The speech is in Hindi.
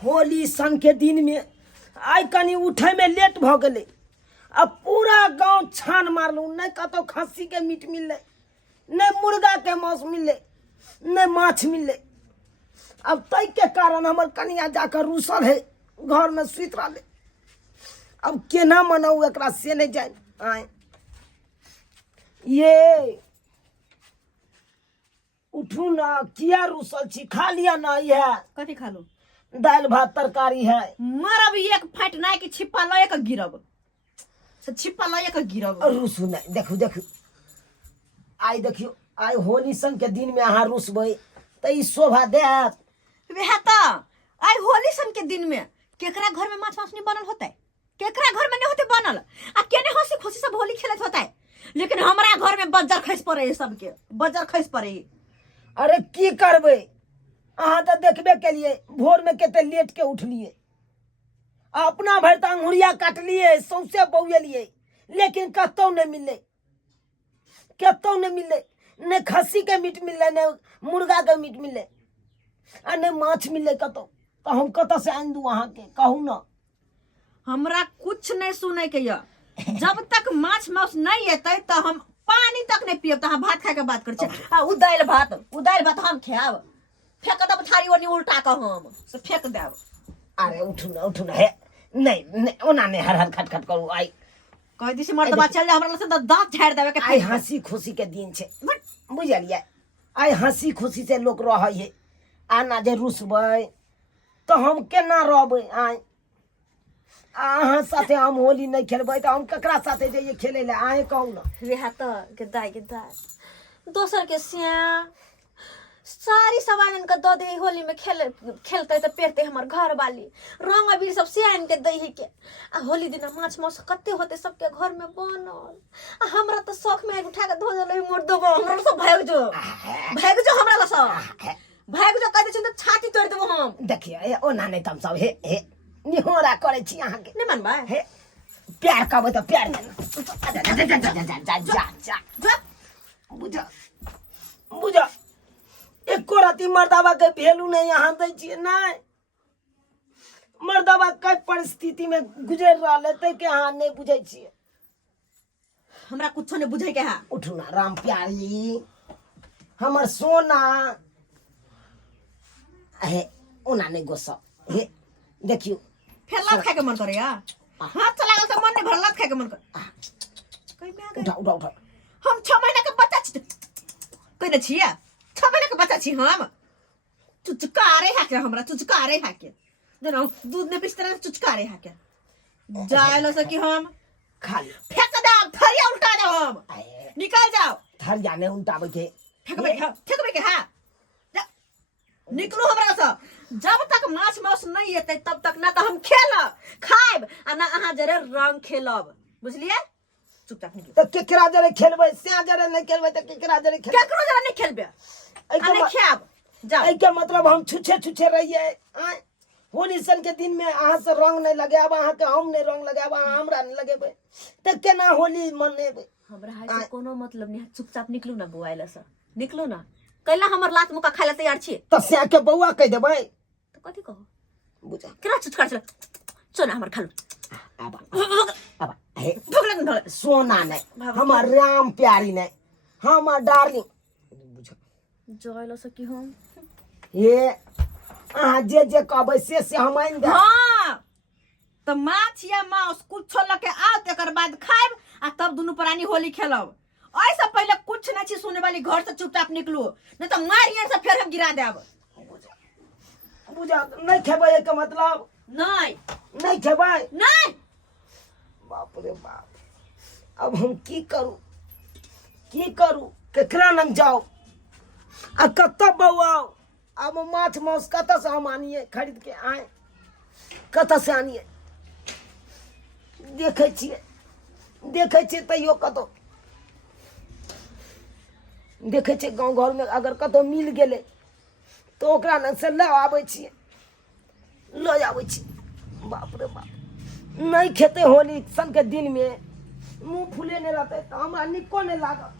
होली सन के दिन में आई कनी उठे में लेट भ गए। अब पूरा गांव छान मारलू, नहीं कतो खस्सी के मीट मिले, नहीं मुर्गा के मांस मिले, नहीं माछ मिले। अब तय के कारण हमर कनिया जाकर रूसल है, घर में सुत रहे। अब केना मनाऊ एकरा से नहीं जाए। आए ये उठू ना, किया रूसल छी, खा लिया ना। यह कथी खा लो? दाल भात तरकारी है। मरब एक फाट ना कि छिप्पा लए के गिरब, से छिप्पा लए के गिरब। रूसू नहीं, देखू देखू आई देखियो, आई होली सन के दिन में अहाँ रूसबै तो ई शोभा देत। वह तो आई होली सन के दिन में केकरा घर में माछ मांस नहीं बनल होता है, केकरा घर में नहीं होते बनल, आ केने हंसी खुशी सब होली खेलत होता है। लेकिन हमारा घर में बज्जर खस पड़े है, सबके बज्जर खस पड़े है। अरे की करबे, अहाँ तो देखबे के लिए भोर में केते लेट के उठलिए, अपना भर तो अंगुरिया काटलिए, सौंसे बौएलिए, लेकिन कतौ नहीं मिले, कतौ नहीं मिले। न खस्सी के मीट मिले, न मुर्गा के मीट मिले, आ न माछ मिले कतौ। तो हम कतौ से आन दू अहाँ के, कहू ना। हमरा कुछ नहीं सुने के या, जब तक माछ मांस नहीं एते तो हम पानी तक नहीं पियब। तो हम भात खाए के बात कर छ। आ उ दाल भात हम खाब, फेंक दब थारी ओनी उल्टा के हम से फेंक देब। अरे उठू ना है, नहीं नहीं ओना नहीं हर हर खटखट करू। आई कह दी से मर्दबा चल जा, हमरा से दांत झाड़ देबे के। आई हंसी खुशी के दिन छे, बुझलिए। आई हंसी खुशी से लोग रहे है। आना जे रुसबै तो हम केना रहबै। आई अहाँ साथे हम होली नहीं खेलबै तो हम ककरा साथे जाइए खेले ले। आए कहू ना। वेहा तो गदाई दोसर के सिया सारी सवालन के दे दे होली में खेलते तो पेरते हमर घर वाली रंग अबीर सब सियान के दही के। आ होली दिन माछ मांस कते होते सबके घर में बनल। आ हमरा तो शौक में उठा के धो देले मोर दो हमरा सब भाग जो हमरा सब भाग जो कह दे तो छाती तोड़ देबो हम। देखिए ओना नहीं तम सब हे निहोरा करे छी अहाँ के। नहीं मानबा हे प्यार कहबै तो प्यार जा बुझ एको राती मर्दावा के भेलू नहीं यहाँ दै छियै। नहीं मर्दावा कई परिस्थिति में गुजर रहा तै के अहाँ नहीं बुझे छियै। हमरा कुछ नहीं बुझे के है। उठू ना राम प्यारी, हमर सोना। हे ओना नहीं गोसा। हे देखियो फिर लात खाए के मन करे या, हाथ चला गल तो मन नहीं भर, लात खाए के मन कर। कहीं में आ गए उठा हम 6 महीना के बच्चा छी, कह दे छिया 6 महीना के बच्चा छी हम। चुचकारे हाके हमरा, चुचकारे हाके जना दूध ने बिस्तर में चुचकारे हाके जायलो से कि हम खाली फेंक दे थरिया उल्टा दे हम। निकल जाओ थरिया ने उल्टाबै के फेंकबे के हां निकलो हमरा से। जब तक माछ मांस नहीं एते तब तक ना तो हम खेलब खाइब आ ना अहाँ जरे रंग खेलब, बुझलिए। चुपचाप निकल। तो केकरा जरे खेलबै, से जरे नहीं खेलबै तो केकरा जरे खेलबै? केकरो जरे नहीं खेलबे आ नहीं खाब। जाओ ए के मतलब हम छुछे रहिए। होली सन के दिन में अहाँ से रंग नहीं लगाब, अहाँ के हम नहीं रंग लगाब, अहाँ हमरा नहीं लगेबै तो केना होली मनेबै? हमरा हाय से कोनो मतलब नहीं। चुपचाप निकलू ना बुआइला से, निकलू ना। कैला हमर लात मुका खाइला तैयार छी तो से के बौआ कह देबै तो कथि कहू? बुझा केना चुचकार चल सोना हमर खालू। अब हे भगलन भगलन सोना नहीं, हमर राम प्यारी नहीं, हमर डार्लिंग। बुझा जोइलो से कि हम ये अहाँ जे कहबै से हम आइन दे। हां तो माछ या मांस कुछ लके आओ तकर बाद खाइब आ तब दुनु प्राणी होली खेलब। ऐसा पहले कुछ नहीं छी सुने वाली, घर से चुपचाप निकलू नहीं तो मारिए से फिर हम गिरा देब। बुझा नहीं खेबै के मतलब नहीं खेबै। नहीं बाप रे बाप, अब हम की करू केकरा लग जाओ आ कत बौआओ? अब माछ मांस कत से हम आनिए खरीद के? आए कत से आनिए? देखे छियै तैयो कतो देखे छियै गाँव घर में अगर कतो मिल गेले तो ओकरा लग से ले आबै छियै। बाप रे बाप, नहीं खेते होली सन के दिन में मुंह फूले नहीं रहते तो हमरा निको नहीं लागत।